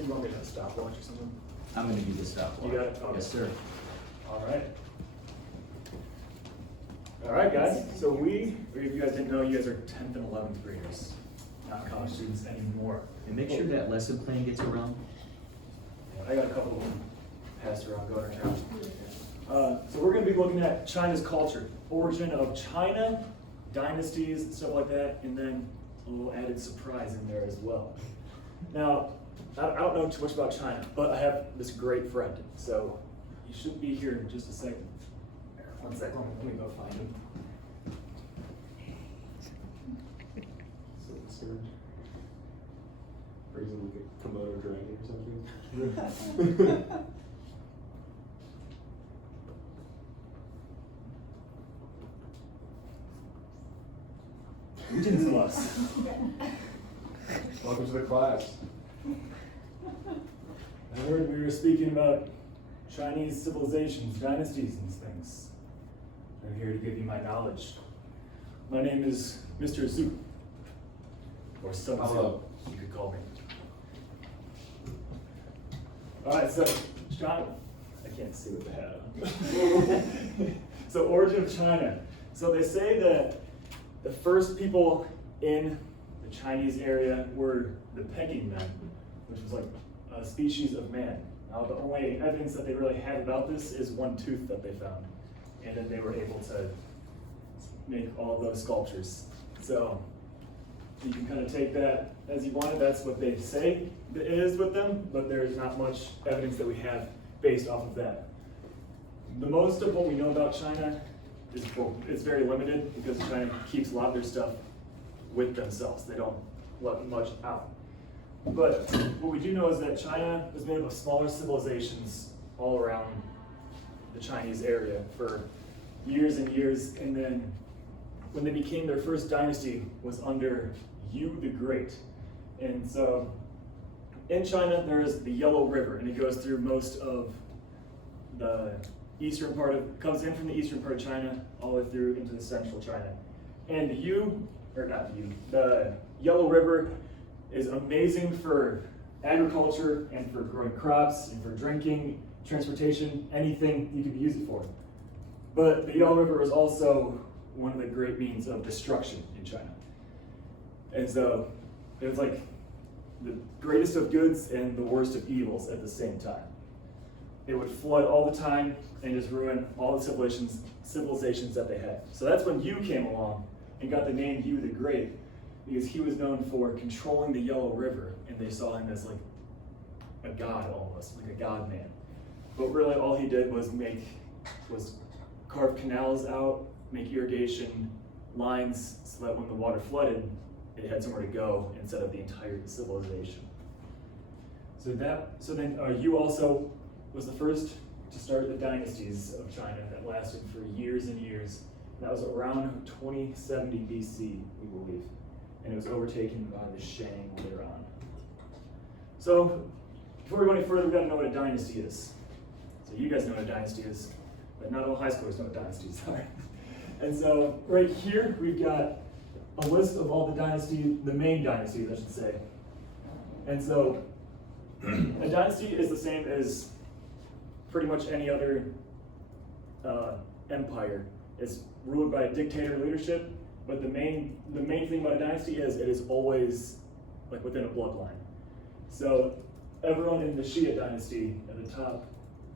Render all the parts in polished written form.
Did you want me to have a stopwatch or something? I'm going to do the stopwatch. You got it? Okay. Yes, sir. All right. All right, guys. So if you guys didn't know, you guys are 10th and 11th graders, not college students anymore. And make sure that lesson plan gets around. I got a couple of them passed around going around. So we're going to be looking at China's culture, origin of China, dynasties, and stuff like that, and then a little added surprise in there as well. Now, I don't know too much about China, but I have this great friend, so he should be here in just a second. One second, let me go find him. So concerned. Or is it like a Komodo dragon or something? Greetings, Lux. Welcome to the class. I heard we were speaking about Chinese civilizations, dynasties, and things. I'm here to give you my knowledge. My name is Mr. Zhu, or Sun Tzu, Hello. you could call me. All right, so China. I can't see with the hat on. So origin of China. So they say that the first people in the Chinese area were the Peking men, which was like a species of man. Now the only evidence that they really have about this is one tooth that they found. And then they were able to make all of those sculptures. So you can kind of take that as you want. That's what they say it is with them, but there's not much evidence that we have based off of that. The most of what we know about China is very limited because China keeps a lot of their stuff with themselves. They don't let much out. But what we do know is that China was made up of smaller civilizations all around the Chinese area for years and years, and then when they became their first dynasty was under Yu the Great. And so in China there is the Yellow River, and it goes through most of the eastern part of, comes in from the eastern part of China all the way through into the central China. And the Yellow River is amazing for agriculture and for growing crops and for drinking, transportation, anything you could use it for. But the Yellow River is also one of the great means of destruction in China. And so it was like the greatest of goods and the worst of evils at the same time. It would flood all the time and just ruin all the civilizations that they had. So that's when Yu came along and got the name Yu the Great, because he was known for controlling the Yellow River, and they saw him as like a god almost, like a god man. But really all he did was carve canals out, make irrigation lines so that when the water flooded, it had somewhere to go instead of the entire civilization. So then Yu also was the first to start the dynasties of China that lasted for years and years. That was around 2070 BC, we believe. And it was overtaken by the Shang later on. So before we go any further, we've got to know what a dynasty is. So you guys know what a dynasty is, but not all high schoolers know what dynasties are. And so right here, we've got a list of all the main dynasties, I should say. And so a dynasty is the same as pretty much any other empire. It's ruled by a dictator leadership, but the main thing about a dynasty is it is always like within a bloodline. So everyone in the Xia dynasty at the top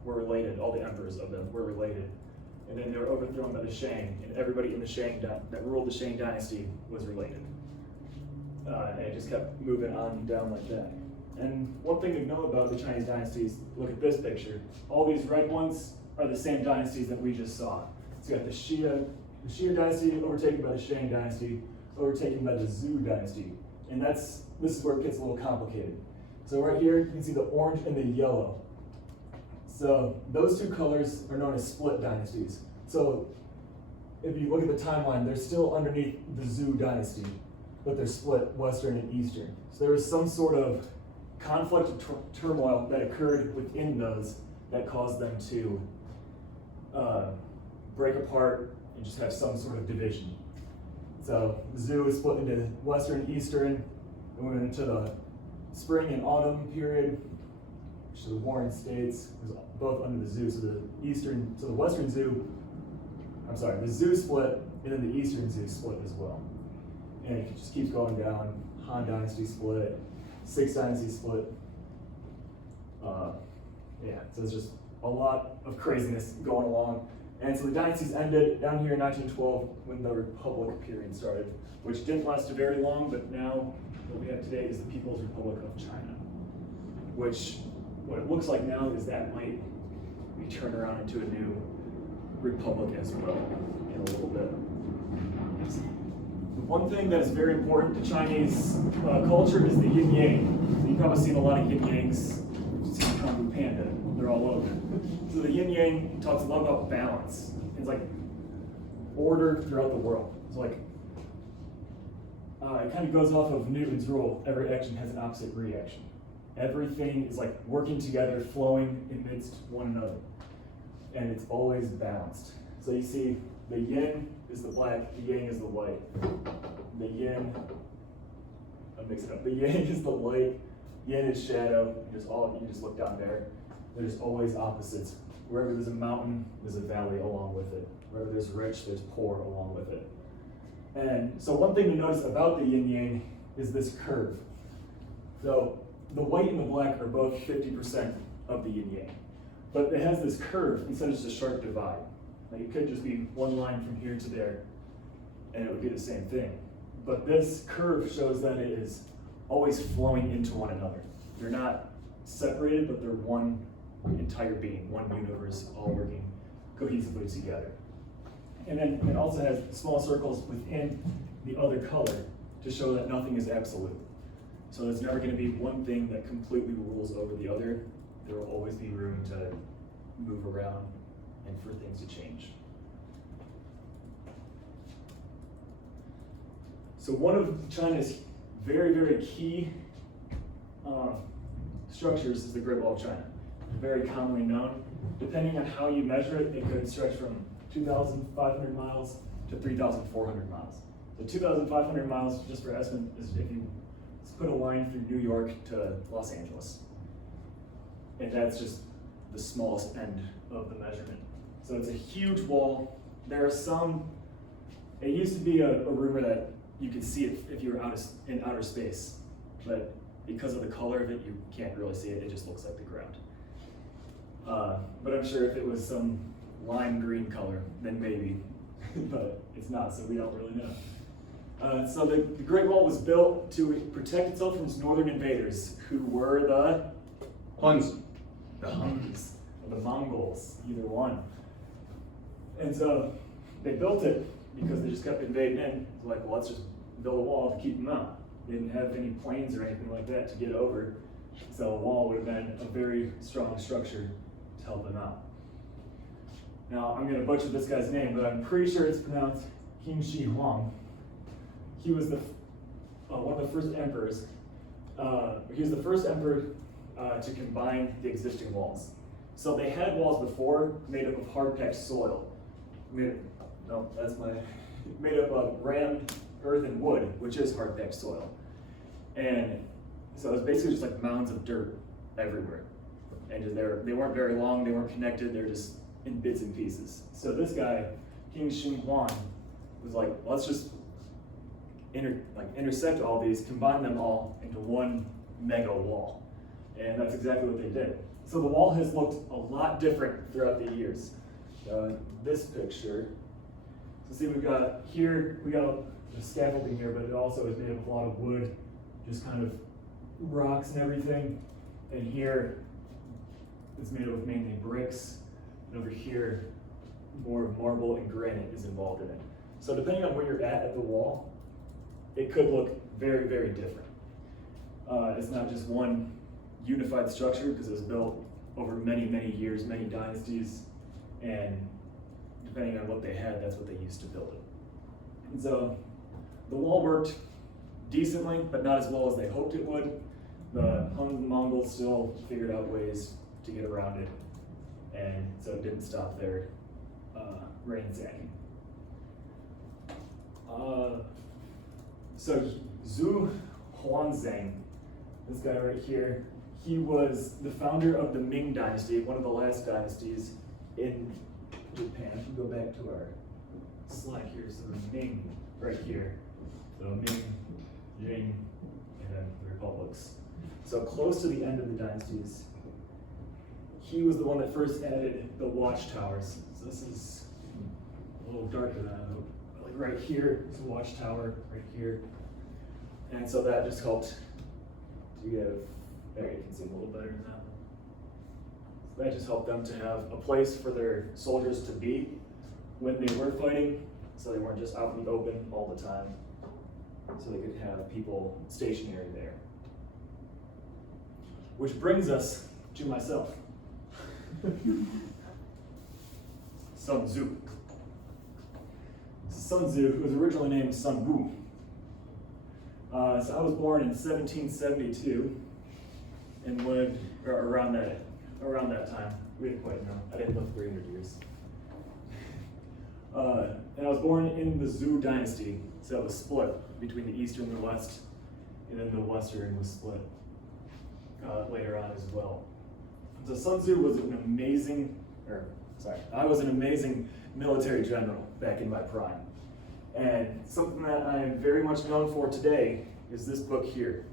were related. All the emperors of them were related. And then they were overthrown by the Shang, and everybody in the Shang that ruled the Shang dynasty was related. And it just kept moving on down like that. And one thing to know about the Chinese dynasties, look at this picture. All these red ones are the same dynasties that we just saw. So you got the Xia dynasty overtaken by the Shang dynasty, overtaken by the Zhou dynasty. And this is where it gets a little complicated. So right here, you can see the orange and the yellow. So those two colors are known as split dynasties. So if you look at the timeline, they're still underneath the Zhou dynasty, but they're split western and eastern. So there was some sort of conflict or turmoil that occurred within those that caused them to break apart and just have some sort of division. So the Zhou is split into western and eastern, and we went into the spring and autumn period, which is the Warring States, was both under the zoo. So the Western Zoo, the zoo split, and then the Eastern Zoo split as well. And it just keeps going down. Han Dynasty split, Six Dynasties split. So it's just a lot of craziness going along. And so the dynasties ended down here in 1912 when the Republic period started, which didn't last very long, but now what we have today is the People's Republic of China, which what it looks like now is that might be turned around into a new republic as well in a little bit. The one thing that is very important to Chinese culture is the Yin Yang. So you've probably seen a lot of Yin Yangs. You've seen Kung Fu Panda. They're all over. So the Yin Yang talks a lot about balance. It's like order throughout the world. It's like it kind of goes off of Newton's rule. Every action has an opposite reaction. Everything is like working together, flowing amidst one another. And it's always balanced. So you see the yin is the black, the yang is the white. The yin, I'll mix it up. The yang is the light, yin is shadow. You just look down there. There's always opposites. Wherever there's a mountain, there's a valley along with it. Wherever there's rich, there's poor along with it. And so one thing to notice about the yin yang is this curve. So the white and the black are both 50% of the yin yang. But it has this curve instead of just a sharp divide. Like it could just be one line from here to there, and it would be the same thing. But this curve shows that it is always flowing into one another. They're not separated, but they're one entire being, one universe, all working cohesively together. And then it also has small circles within the other color to show that nothing is absolute. So there's never going to be one thing that completely rules over the other. There will always be room to move around and for things to change. So one of China's very, very key structures is the Great Wall of China. Very commonly known. Depending on how you measure it, it could stretch from 2,500 miles to 3,400 miles. So 2,500 miles, just for estimate, is if you put a line through New York to Los Angeles. And that's just the smallest end of the measurement. So it's a huge wall. There are some, it used to be a rumor that you could see it if you were in outer space, but because of the color of it, you can't really see it. It just looks like the ground. But I'm sure if it was some lime green color, then maybe, but it's not, so we don't really know. So the Great Wall was built to protect itself from its northern invaders, who were the Huns. The Huns, or the Mongols, either one. And so they built it because they just kept invading in. It's like, well, let's just build a wall to keep them out. They didn't have any planes or anything like that to get over. So a wall would have been a very strong structure to help them out. Now, I'm going to butcher this guy's name, but I'm pretty sure it's pronounced Qin Shi Huang. He was one of the first emperors. He was the first emperor to combine the existing walls. So they had walls before made up of hard-packed soil. Made up of rammed earth and wood, which is hard-packed soil. And so it was basically just like mounds of dirt everywhere. And they weren't very long, they weren't connected, they're just in bits and pieces. So this guy, Qin Shi Huang, was like, let's just intersect all these, combine them all into one mega wall. And that's exactly what they did. So the wall has looked a lot different throughout the years. This picture, so see we got the scaffolding here, but it also is made up of a lot of wood, just kind of rocks and everything. And here, it's made up of mainly bricks. And over here, more marble and granite is involved in it. So depending on where you're at the wall, it could look very, very different. It's not just one unified structure because it was built over many, many years, many dynasties, and depending on what they had, that's what they used to build it. And so the wall worked decently, but not as well as they hoped it would. The Huns and Mongols still figured out ways to get around it, and so it didn't stop their ransacking. So Zhu Huanzang this guy right here, he was the founder of the Ming Dynasty, one of the last dynasties in Japan. If we go back to our slide here, so the Ming right here. So Ming, Jing, and then the republics. So close to the end of the dynasties, he was the one that first added the watchtowers. So this is a little darker than I hope. Like right here is a watchtower, right here. And so that just helped to give, there you can see a little better now. So that just helped them to have a place for their soldiers to be when they were fighting, so they weren't just out in the open all the time. So they could have people stationary there. Which brings us to myself. Sun Tzu. Sun Tzu was originally named Sun Wu. So I was born in 1772 and lived around that time. We didn't quite know. I didn't live 300 years. And I was born in the Zhou Dynasty, so it was split between the Eastern and the West, and then the Western was split later on as well. So Sun Tzu was I was an amazing military general back in my prime. And something that I am very much known for today is this book here,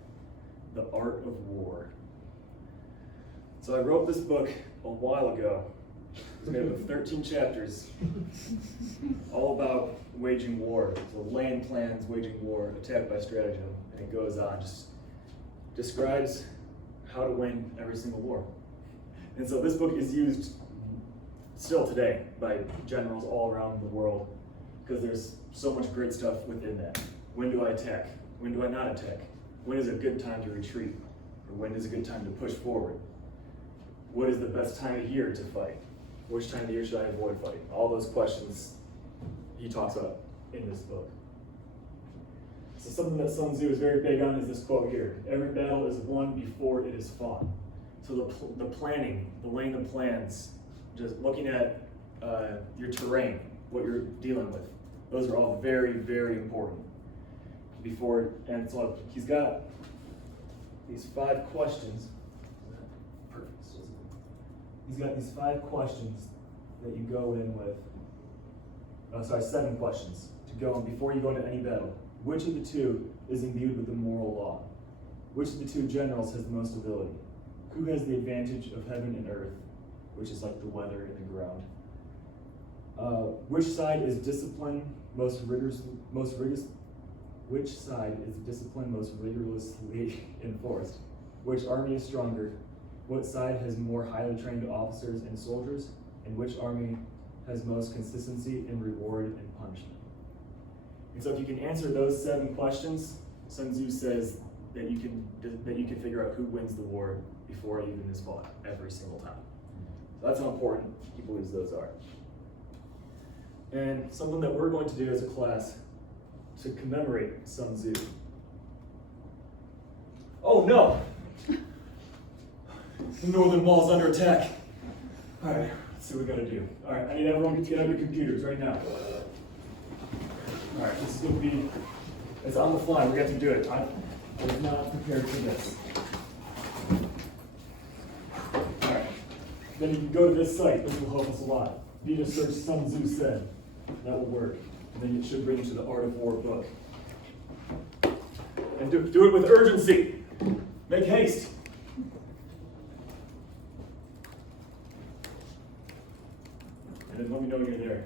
The Art of War. So I wrote this book a while ago. It's made up of 13 chapters, all about waging war. So laying plans, waging war, attack by stratagem, and it goes on. Just describes how to win every single war. And so this book is used still today by generals all around the world because there's so much great stuff within that. When do I attack? When do I not attack? When is a good time to retreat? Or when is a good time to push forward? What is the best time of year to fight? Which time of the year should I avoid fighting? All those questions he talks about in this book. So something that Sun Tzu is very big on is this quote here. Every battle is won before it is fought. So the planning, the laying the plans, just looking at your terrain, what you're dealing with, those are all very, very important. And so he's got these 5 questions. Perfect. He's got these 5 questions that you go in with. 7 questions to go in before you go into any battle. Which of the 2 is imbued with the moral law? Which of the 2 generals has the most ability? Who has the advantage of heaven and earth, which is like the weather and the ground? Which side is disciplined most rigorously enforced? Which army is stronger? What side has more highly trained officers and soldiers? And which army has most consistency in reward and punishment? And so if you can answer those 7 questions, Sun Tzu says that you can figure out who wins the war before it even is fought every single time. So that's how important he believes those are. And something that we're going to do as a class to commemorate Sun Tzu. Oh no! The northern wall's under attack. All right, let's see what we gotta do. All right, I need everyone to get out your computers right now. All right, this is gonna be, it's on the fly, we got to do it. I was not prepared for this. All right, then you can go to this site, this will help us a lot. If you just search Sun Tzu said, that will work. And then it should bring you to the Art of War book. And do it with urgency. Make haste. And then let me know when you're there.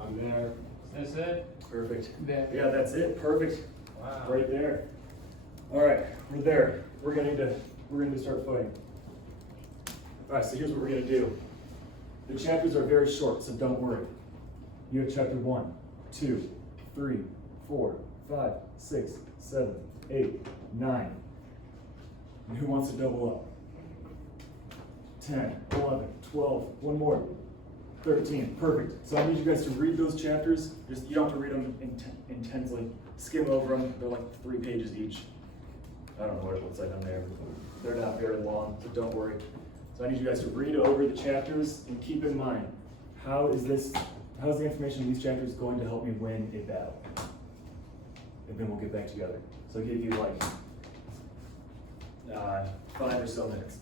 I'm there. Is that it? Perfect. There. Yeah, that's it. Perfect. Wow. Right there. All right, we're there. We're going to start fighting. All right, so here's what we're going to do. The chapters are very short, so don't worry. You have chapter 1, 2, 3, 4, 5, 6, 7, 8, 9. And who wants to double up? 10, 11, 12, one more. 13, perfect. So I need you guys to read those chapters. You don't have to read them intensely. Skim over them. They're like 3 pages each. I don't know what it looks like on there. They're not very long, so don't worry. So I need you guys to read over the chapters and keep in mind, how is the information in these chapters going to help me win a battle? And then we'll get back together. So I'll give you like 5 or so minutes.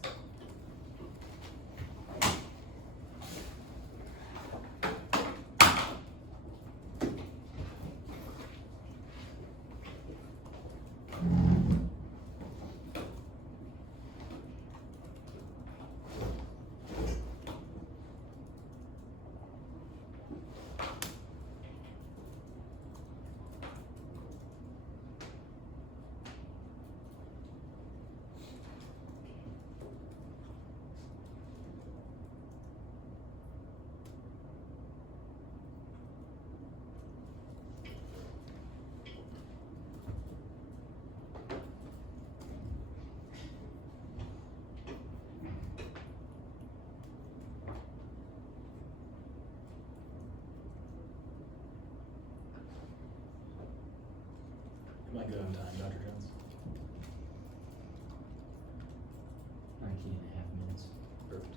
Am I good on time, Dr. Jones? 19.5 minutes. Perfect.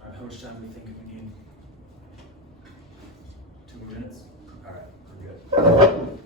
All right, how much time do we think we need? 2 more minutes? All right, we're good.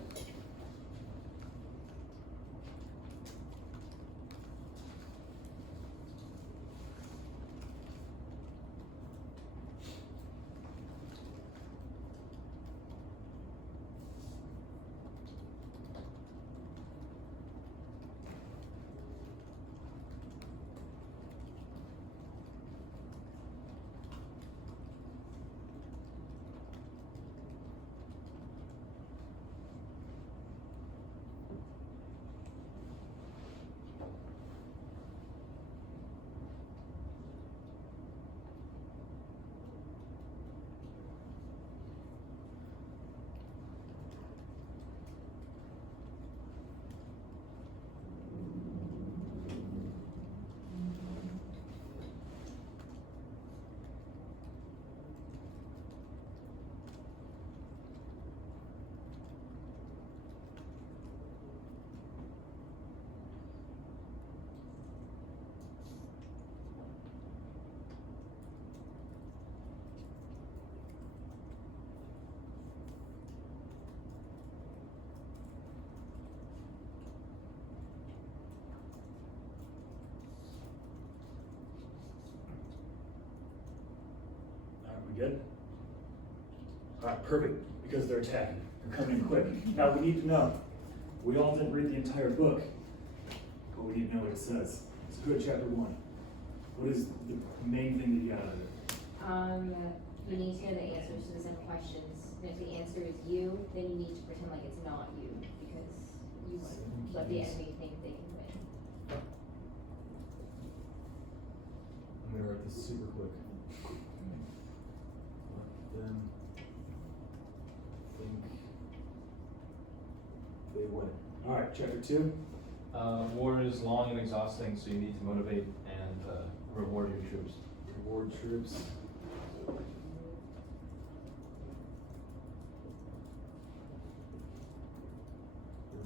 good? Alright, perfect, because they're attacking. They're coming in quick. Now we need to know. We all didn't read the entire book, but we need to know what it says. So go to chapter 1. What is the main thing that you got out of it? You need to know the answers to the simple questions. And if the answer is you, then you need to pretend like it's not you, because you let the enemy think they can win. I'm gonna write this super quick. Let them think they win. Alright, chapter 2. War is long and exhausting, so you need to motivate and reward your troops. Reward troops.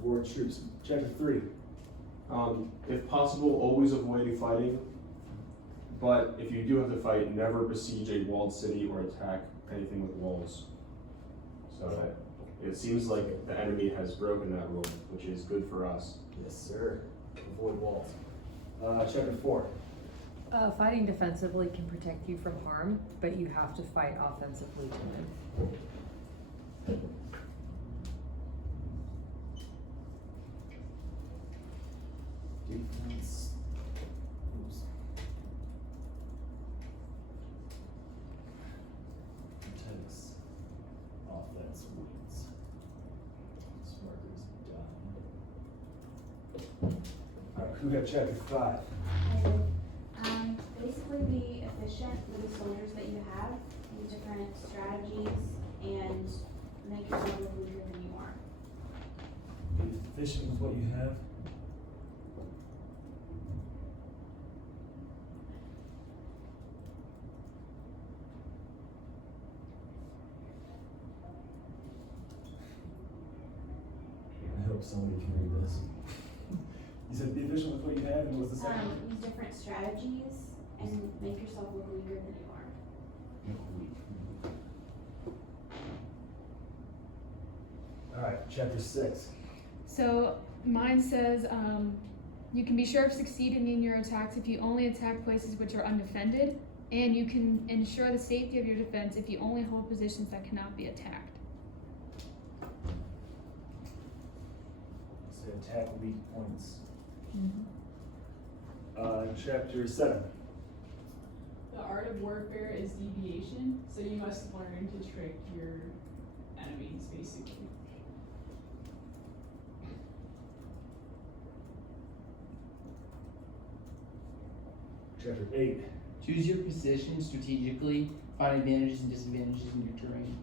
Reward troops. Chapter 3. If possible, always avoiding fighting. But if you do have to fight, never besiege a walled city or attack anything with walls. So it seems like the enemy has broken that rule, which is good for us. Yes, sir. Avoid walls. Chapter 4. Fighting defensively can protect you from harm, but you have to fight offensively to win. Defense. Oops. Protects. Offense wins. This marker's done. Alright, who got chapter 5? Basically be efficient with the soldiers that you have, use different strategies, and make yourself look weaker than you are. Be efficient with what you have. I hope somebody can read this. You said be efficient with what you have, and what was the second? Use different strategies and make yourself look weaker than you are. Alright, chapter 6. So mine says, you can be sure of succeeding in your attacks if you only attack places which are undefended, and you can ensure the safety of your defense if you only hold positions that cannot be attacked. So attack weak points. Chapter 7. The art of warfare is deviation, so you must learn to trick your enemies, basically. Chapter 8. Choose your position strategically, find advantages and disadvantages in your terrain.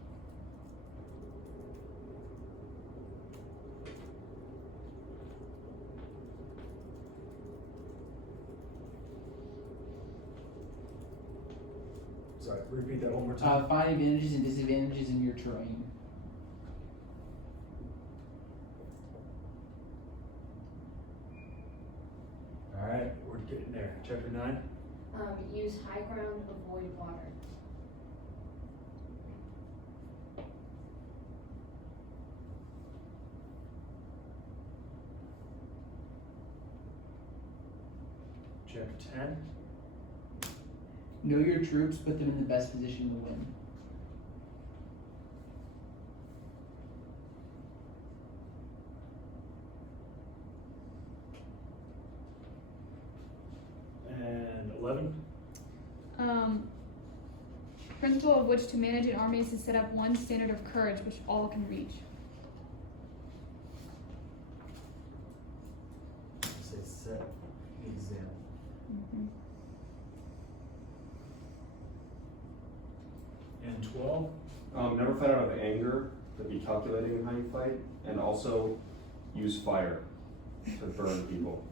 Sorry, repeat that one more time. Find advantages and disadvantages in your terrain. Alright, we're getting there. Chapter 9. Use high ground, avoid water. Chapter 10. Know your troops, put them in the best position to win. And 11. Principle of which to manage an army is to set up one standard of courage which all can reach. Say set an example. And 12. Never fight out of anger, but be calculating in how you fight, and also use fire to burn people.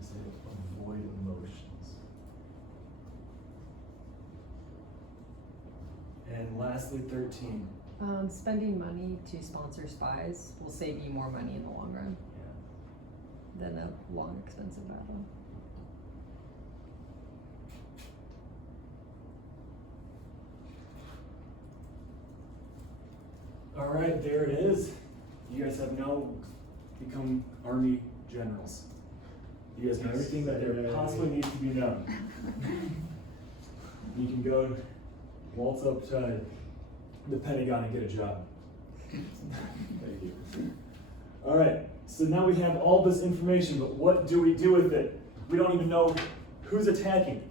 Say avoid emotions. And lastly, 13. Spending money to sponsor spies will save you more money in the long run than a long, expensive battle. All right, there it is. You guys have now become army generals. You guys know everything that there possibly needs to be known. You can go waltz up to the Pentagon and get a job. Thank you. All right, so now we have all this information, but what do we do with it? We don't even know who's attacking.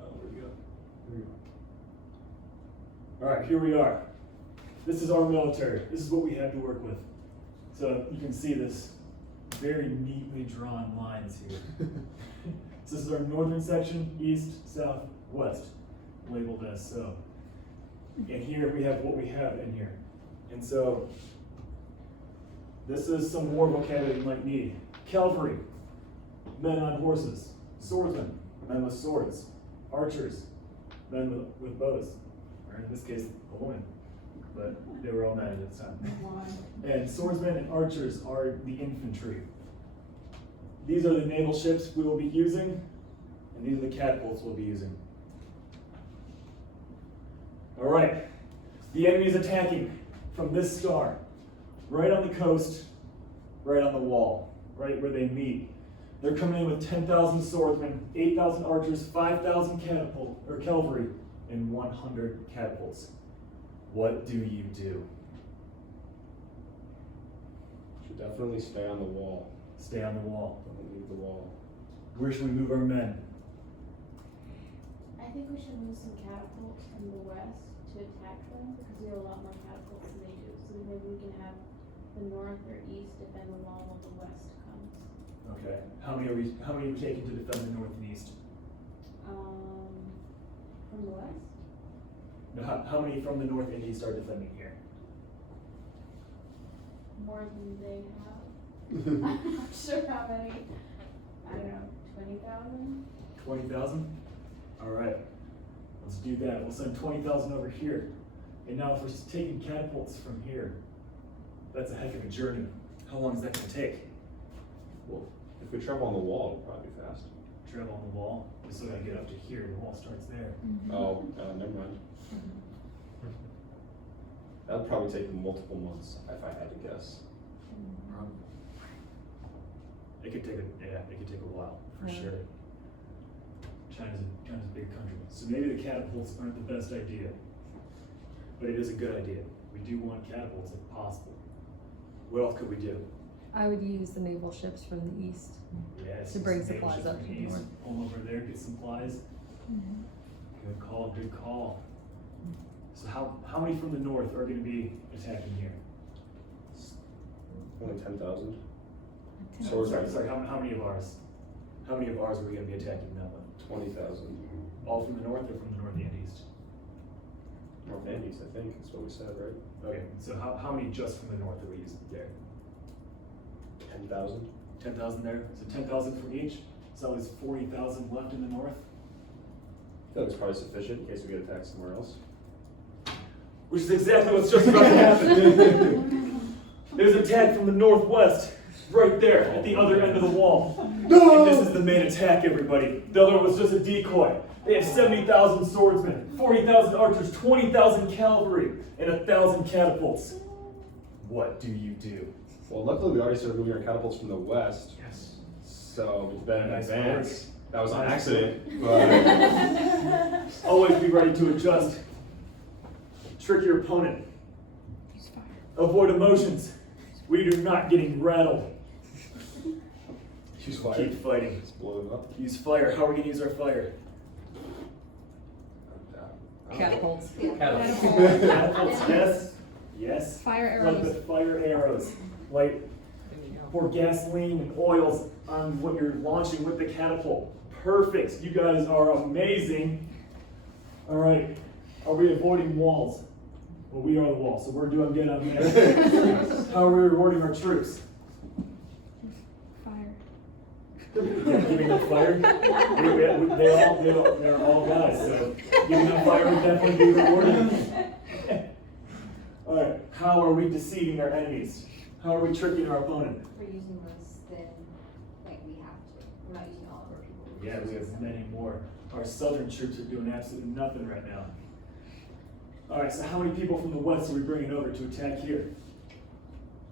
Oh, where'd we go? Here we are. All right, here we are. This is our military. This is what we have to work with. So you can see this very neatly drawn lines here. So this is our northern section, east, south, west, labeled as so. And here we have what we have in here. And so this is some war vocabulary you might need. Cavalry, men on horses. Swordsmen, men with swords. Archers, men with bows. Or in this case, a woman. But they were all men at the time. And swordsmen and archers are the infantry. These are the naval ships we will be using, and these are the catapults we'll be using. All right, the enemy is attacking from this star, right on the coast, right on the wall, right where they meet. They're coming in with 10,000 swordsmen, 8,000 archers, 5,000 cavalry, and 100 catapults. What do you do? Should definitely stay on the wall. Stay on the wall. Don't leave the wall. Where should we move our men? I think we should move some catapults from the west to attack them, because we have a lot more catapults than they do. So maybe we can have the north or east defend the wall while the west comes. Okay. How many are we taking to defend the north and east? From the west? No, how many from the north and east are defending here? More than they have. I'm not sure how many. I don't know, 20,000? 20,000? All right. Let's do that. We'll send 20,000 over here. And now if we're just taking catapults from here, that's a heck of a journey. How long is that going to take? Well, if we travel on the wall, it'll probably be fast. Travel on the wall. We still got to get up to here. The wall starts there. Oh, never mind. That'd probably take multiple months if I had to guess. It could take a while for Yeah. sure. China's a big country, so maybe the catapults aren't the best idea, but it is a good idea. We do want catapults if possible. What else could we do? I would use the naval ships from the east. Yes. To bring naval supplies ships up from to the east. north. Pull over there, get supplies. Good call, good call. So how many from the north are going to be attacking here? Only 10,000. Sorry, how many of ours? How many of ours are we going to be attacking that one? 20,000. All from the north or from the north and east? North and east, I think, is what we said, right? Okay, so how many just from the north are we using there? 10,000. 10,000 there? So 10,000 from each? So there's 40,000 left in the north? That's probably sufficient in case we get attacked somewhere else. Which is exactly what's just about to happen. There's an attack from the northwest, right there, at the other end of the wall. No! And this is the main attack, everybody. The other one was just a decoy. They have 70,000 swordsmen, 40,000 archers, 20,000 cavalry, and 1,000 catapults. What do you do? Well, luckily we already started moving our catapults from the west, Yes. so it's been in Nice advance. That was an Nice accident, but Always be ready to adjust. Trick your opponent. Use fire. Avoid emotions. We are not getting rattled. use fire. Keep fighting. It's blowing up. Use fire. How are we going to use our fire? Catapults. Catapults, yes. Yes. Fire Like arrows. the fire arrows. Like There you go. pour gasoline and oils on what you're launching with the catapult. Perfect. You guys are amazing. All right. Are we avoiding walls? Well, we are the wall, so we're doing good on that. How are we rewarding our troops? Fire. Giving them fire? They're all guys, so giving them fire would definitely be rewarding. All right. How are we deceiving our enemies? How are we tricking our opponent? We're using less than, like, we have to. We're not using all of our people. We're Yeah, just we have using some. many more. Our southern troops are doing absolutely nothing right now. All right, so how many people from the west are we bringing over to attack here?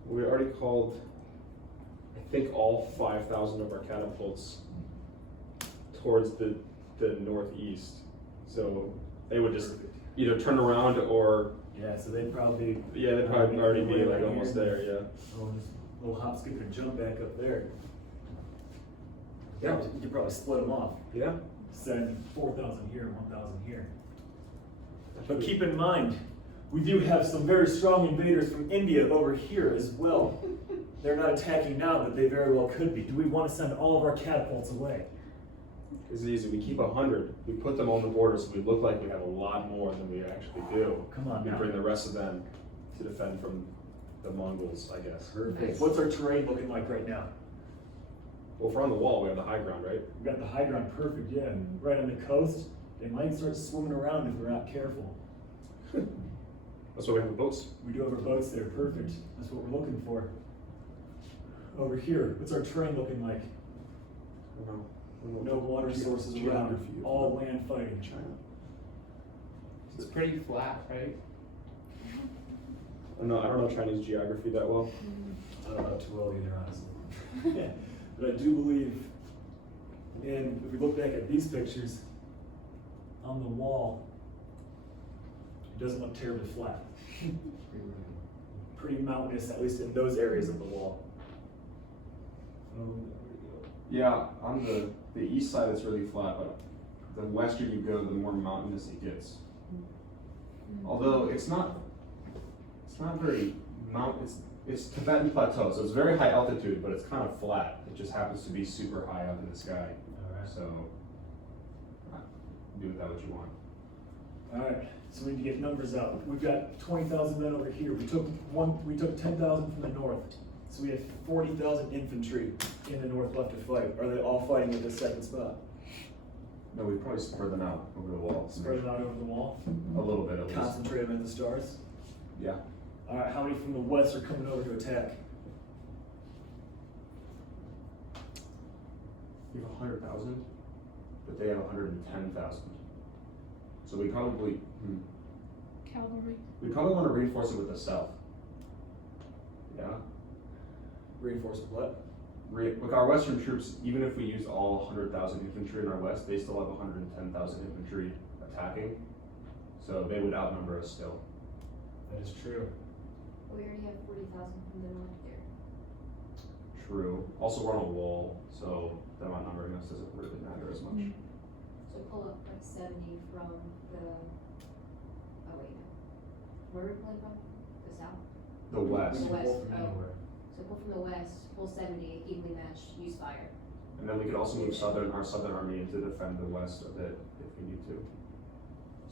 We already called, I think, all 5,000 of our catapults towards the the northeast. So they would just either turn around or, Yeah, so they'd probably. yeah, they'd probably already be Way like right almost here. there, yeah. Little hop, skip, and jump back up there. Yeah, you could probably split them off. Yeah. Send 4,000 here, 1,000 here. But keep in mind, we do have some very strong invaders from India over here as well. They're not attacking now, but they very well could be. Do we want to send all of our catapults away? It's easy. We keep 100. We put them on the border so we look like we have a lot more than we actually do. Come on We now. bring the rest of them to defend from the Mongols, I guess. Perfect. What's our terrain looking like right now? Well, if we're on the wall, we have the high ground, right? We got the high ground perfect, yeah. Right on the coast, they might start swimming around if we're not careful. That's why we have the boats. We do have our boats there, perfect. That's what we're looking for. Over here, what's our terrain looking like? I don't know. No water sources around, Geography of all land fighting. China. It's pretty flat, right? I don't know Chinese geography that well. I don't know too well either, honestly. But I do believe, and if we look back at these pictures, on the wall, it doesn't look terribly flat. Pretty mountainous, at least in those areas of the wall. Yeah, on the east side it's really flat, but the western you go, the more mountainous it gets. Although it's not very it's Tibetan plateau, so it's very high altitude, but it's kind of flat. It just happens to be super high up in the sky. Alright. So do with that what you want. Alright, so we need to get numbers out. We've got 20,000 men over here. We took 10,000 from the north. So we have 40,000 infantry in the north left to fight. Are they all fighting at this second spot? No, we probably spread them out over the wall. Spread them out over the wall? A little bit at least. Concentrate them in the stars? Yeah. Alright, how many from the west are coming over to attack? We have 100,000, but they have 110,000. So we probably Cavalry. want to reinforce it with the south. Yeah. Reinforce with what? With our western troops, even if we used all 100,000 infantry in our west, they still have 110,000 infantry attacking. So they would outnumber us still. That is true. We already have 40,000 from the north there. True. Also, we're on a wall, so them outnumbering us doesn't really matter as much. So pull up like 70 from the, oh wait, no. Where are we pulling from? The south? The west. The west, Pull from oh. nowhere. So pull from the west, pull 70, evenly matched, use fire. And then we could also move our southern army in to defend the west of it if we need to.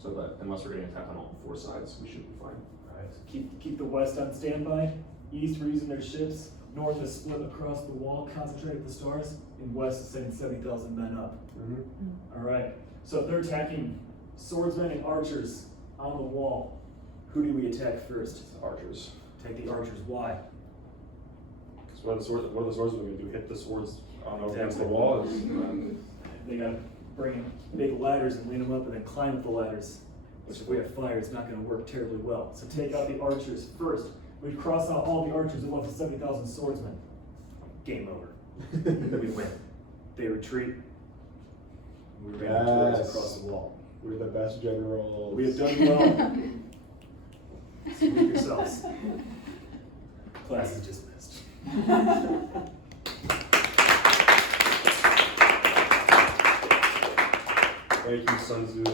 So that unless we're getting attacked on all four sides, we should be fine. Alright, so keep the west on standby. East, we're using their ships. North is split across the wall, concentrate at the stars. And west is sending 70,000 men up. Alright, so if they're attacking swordsmen and archers on the wall, who do we attack first? Archers. Take the archers, why? Because what are the swordsmen going to do? Hit the swords against the Exactly. wall? They gotta bring in big ladders and lean them up and then climb up the ladders. Which if we have fire, it's not gonna work terribly well. So take out the archers first. We cross out all the archers and left with 70,000 swordsmen. Game over. We win. They retreat. We ran the Yes. across the wall. We're the best generals. We have done well. Salute yourselves. Class is dismissed. Thank you, Sun Tzu.